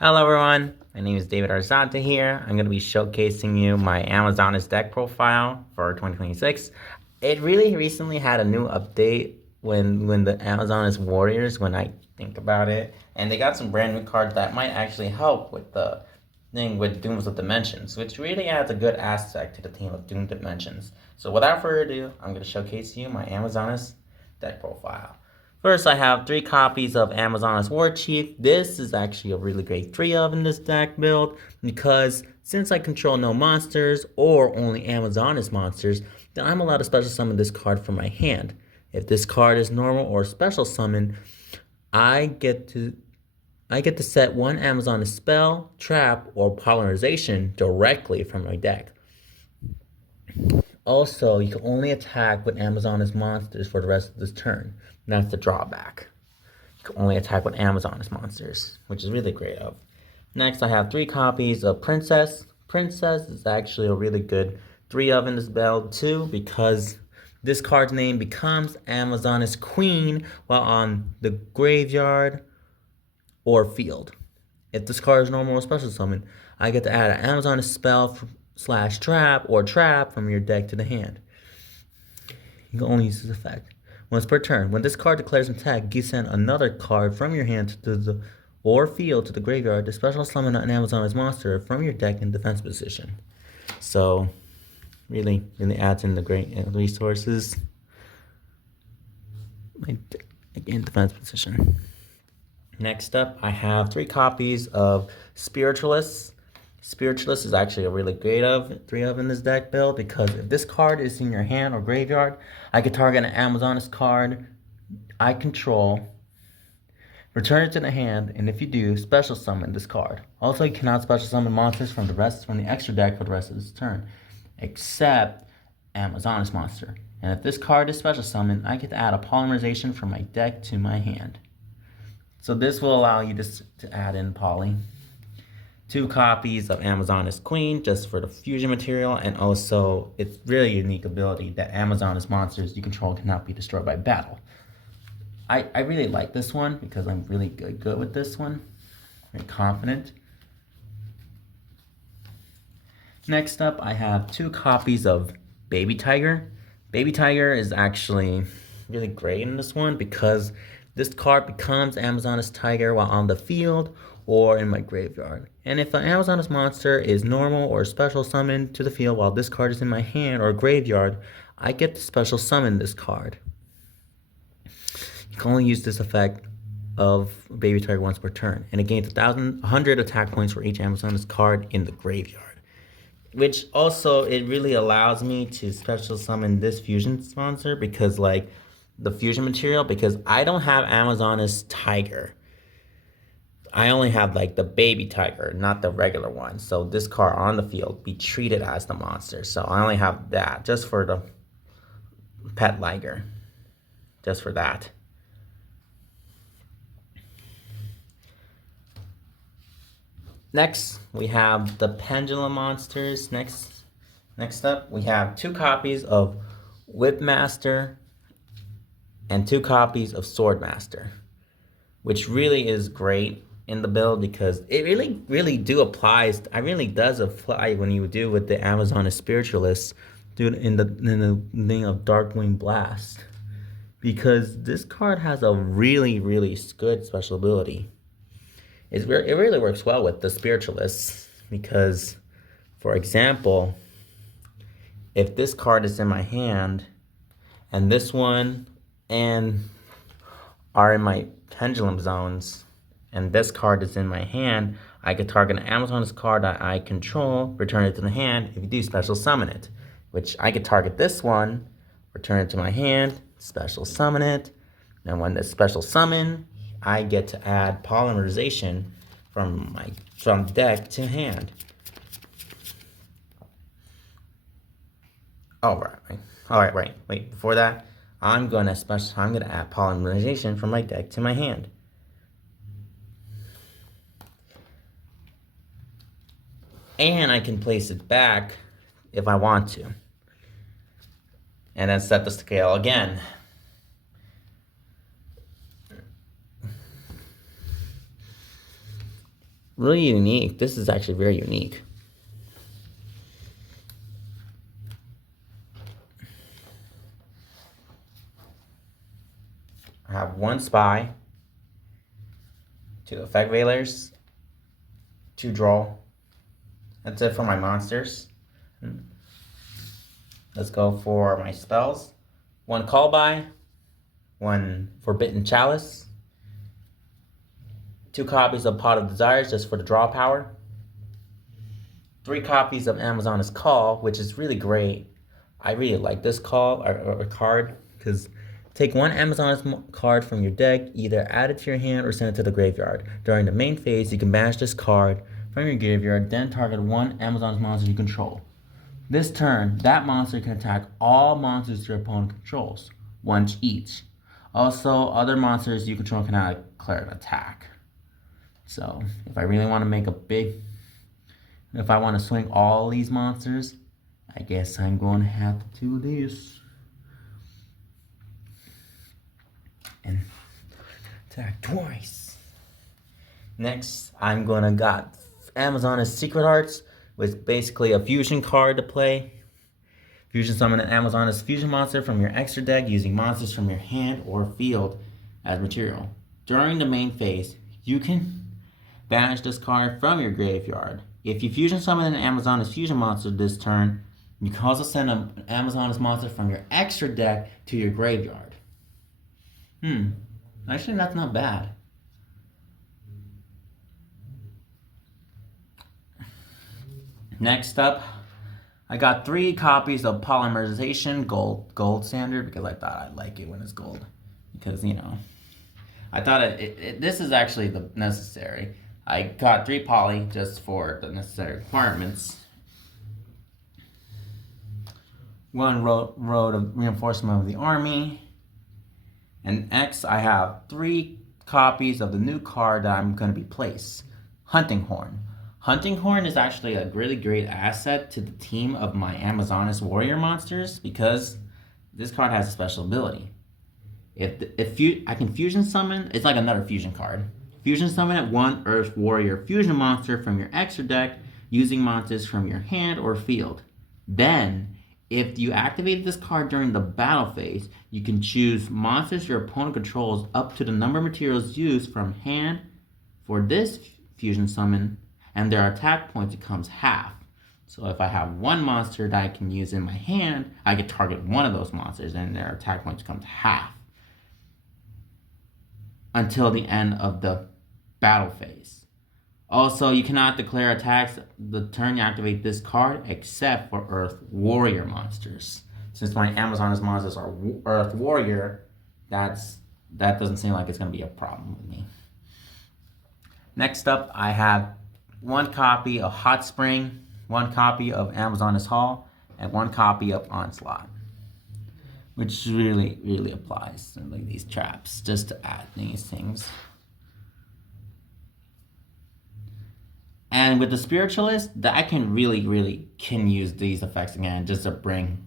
Hello everyone, my name is David Arzate here. I'm going to be showcasing you my Amazonas deck profile for 2026. It really recently had a new update when the Amazonas Warriors, when I think about it, and they got some brand new cards that might actually help with the thing with Dooms of Dimensions, which really adds a good aspect to the team of Doom Dimensions. So without further ado, I'm going to showcase you my Amazonas deck profile. First, I have 3 copies of Amazonas War Chief. This is actually a really great 3 of in this deck build because since I control no monsters or only Amazonas monsters, then I'm allowed to special summon this card from my hand. If this card is normal or special summon, I get to set one Amazonas spell, trap, or polymerization directly from my deck. Also, you can only attack with Amazonas monsters for the rest of this turn. And that's the drawback. You can only attack with Amazonas monsters, which is really great of. Next, I have 3 copies of Princess. Princess is actually a really good 3 of in this build too, because this card's name becomes Amazonas Queen while on the graveyard or field. If this card is normal or special summon, I get to add an Amazonas spell slash trap or trap from your deck to the hand. You can only use this effect once per turn. When this card declares an attack, you send another card from your hand to the or field to the graveyard to special summon an Amazonas monster from your deck in defense position. So, really adds in the great resources. My deck in defense position. Next up, I have 3 copies of Spiritualist. Spiritualist is actually a really great 3 of in this deck build because if this card is in your hand or graveyard, I can target an Amazonas card I control, return it to the hand, and if you do, special summon this card. Also, you cannot special summon monsters from the extra deck for the rest of this turn, except Amazonas monster. And if this card is special summoned, I get to add a polymerization from my deck to my hand. So this will allow you to add in poly. 2 copies of Amazonas Queen just for the fusion material, and also it's really unique ability that Amazonas monsters you control cannot be destroyed by battle. I really like this one because I'm really good with this one. Very confident. Next up, I have 2 copies of Baby Tiger. Baby Tiger is actually really great in this one because this card becomes Amazonas Tiger while on the field or in my graveyard. And if an Amazonas monster is normal or special summoned to the field while this card is in my hand or graveyard, I get to special summon this card. You can only use this effect of Baby Tiger once per turn, and it gains 1,100 attack points for each Amazonas card in the graveyard. Which also, it really allows me to special summon this fusion sponsor because, like, the fusion material, because I don't have Amazonas Tiger. I only have, like, the Baby Tiger, not the regular one. So this card on the field be treated as the monster. So I only have that just for the Pet Liger. Just for that. Next, we have the Pendulum monsters. Next up, we have 2 copies of Whipmaster and 2 copies of Swordmaster, which really is great in the build because it really does apply when you do with the Amazonas Spiritualists, in the thing of Darkwing Blast, because this card has a really good special ability. It really works well with the Spiritualists because, for example, if this card is in my hand and this one and are in my pendulum zones and this card is in my hand, I could target an Amazonas card that I control, return it to the hand if you do special summon it, which I could target this one, return it to my hand, special summon it, and when this special summon, I get to add polymerization from deck to hand. All right. Wait. Before that, I'm gonna add polymerization from my deck to my hand. And I can place it back if I want to. And then set the scale again. really unique. This is actually very unique. I have 1 spy, 2 effect veilers, 2 draw. That's it for my monsters. Let's go for my spells. 1 call by, 1 forbidden chalice, 2 copies of Pot of Desires just for the draw power, 3 copies of Amazoness Call, which is really great. I really like this call or card because take 1 Amazoness card from your deck, either add it to your hand or send it to the graveyard. During the main phase, you can banish this card from your graveyard, then target 1 Amazoness monster you control. This turn, that monster can attack all monsters your opponent controls, once each. Also, other monsters you control cannot declare an attack. So, if I really want to make a big... If I want to swing all these monsters, I guess I'm going to have to do this. And attack twice. Next, I'm going to got Amazoness Secret Hearts, with basically a fusion card to play. Fusion summon an Amazoness fusion monster from your extra deck using monsters from your hand or field as material. During the main phase, you can banish this card from your graveyard. If you fusion summon an Amazoness fusion monster this turn, you can also send an Amazoness monster from your extra deck to your graveyard. Actually, that's not bad. Next up, I got 3 copies of Polymerization gold standard because I thought I'd like it when it's gold. Because, you know, I thought this is actually the necessary. I got 3 poly just for the necessary requirements. 1 road of reinforcement of the army. And X, I have 3 copies of the new card that I'm going to be placed. Hunting Horn. Hunting Horn is actually a really great asset to the team of my Amazoness warrior monsters because this card has a special ability. I can fusion summon, it's like another fusion card. Fusion summon at 1 Earth Warrior fusion monster from your extra deck using monsters from your hand or field. Then, if you activate this card during the battle phase, you can choose monsters your opponent controls up to the number of materials used from hand for this fusion summon, and their attack points becomes half. So if I have 1 monster that I can use in my hand, I can target 1 of those monsters and their attack points becomes half until the end of the battle phase. Also, you cannot declare attacks the turn you activate this card except for Earth Warrior monsters. Since my Amazoness monsters are Earth Warrior, that doesn't seem like it's going to be a problem with me. Next up, I have 1 copy of Hot Spring, 1 copy of Amazoness Hall, and 1 copy of Onslaught, which really, really applies to like these traps, just to add these things. And with the Spiritualist, I can really can use these effects again, just to bring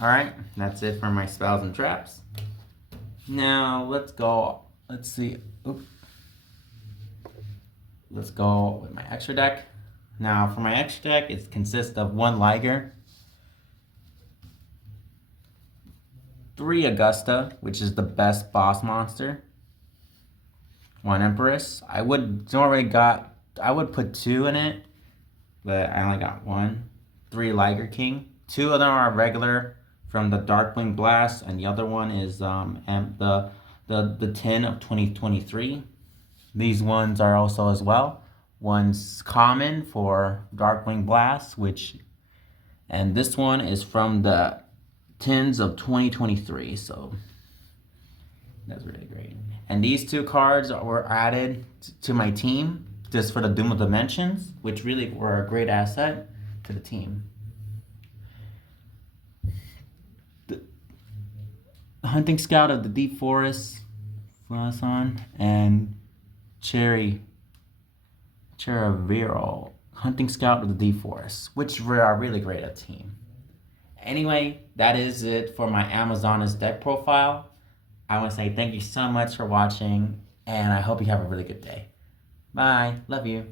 Alright, that's it for my spells and traps. Now, let's go with my extra deck. Now, for my extra deck, it consists of 1 Liger, 3 Augusta, which is the best boss monster, 1 Empress. I would put 2 in it, but I only got 1. 3 Liger King. 2 of them are regular from the Darkwing Blast, and the other one is the 10 of 2023. These ones are also as well. One's common for Darkwing Blast, and this one is from the 10s of 2023, so that's really great. And these 2 cards were added to my team just for the Doom of Dimensions, which really were a great asset to the team. The Hunting Scout of the Deep Forest, Flason, and Cheraviro, Hunting Scout of the Deep Forest, which are really great at team. Anyway, that is it for my Amazoness deck profile. I want to say thank you so much for watching, and I hope you have a really good day. Bye. Love you.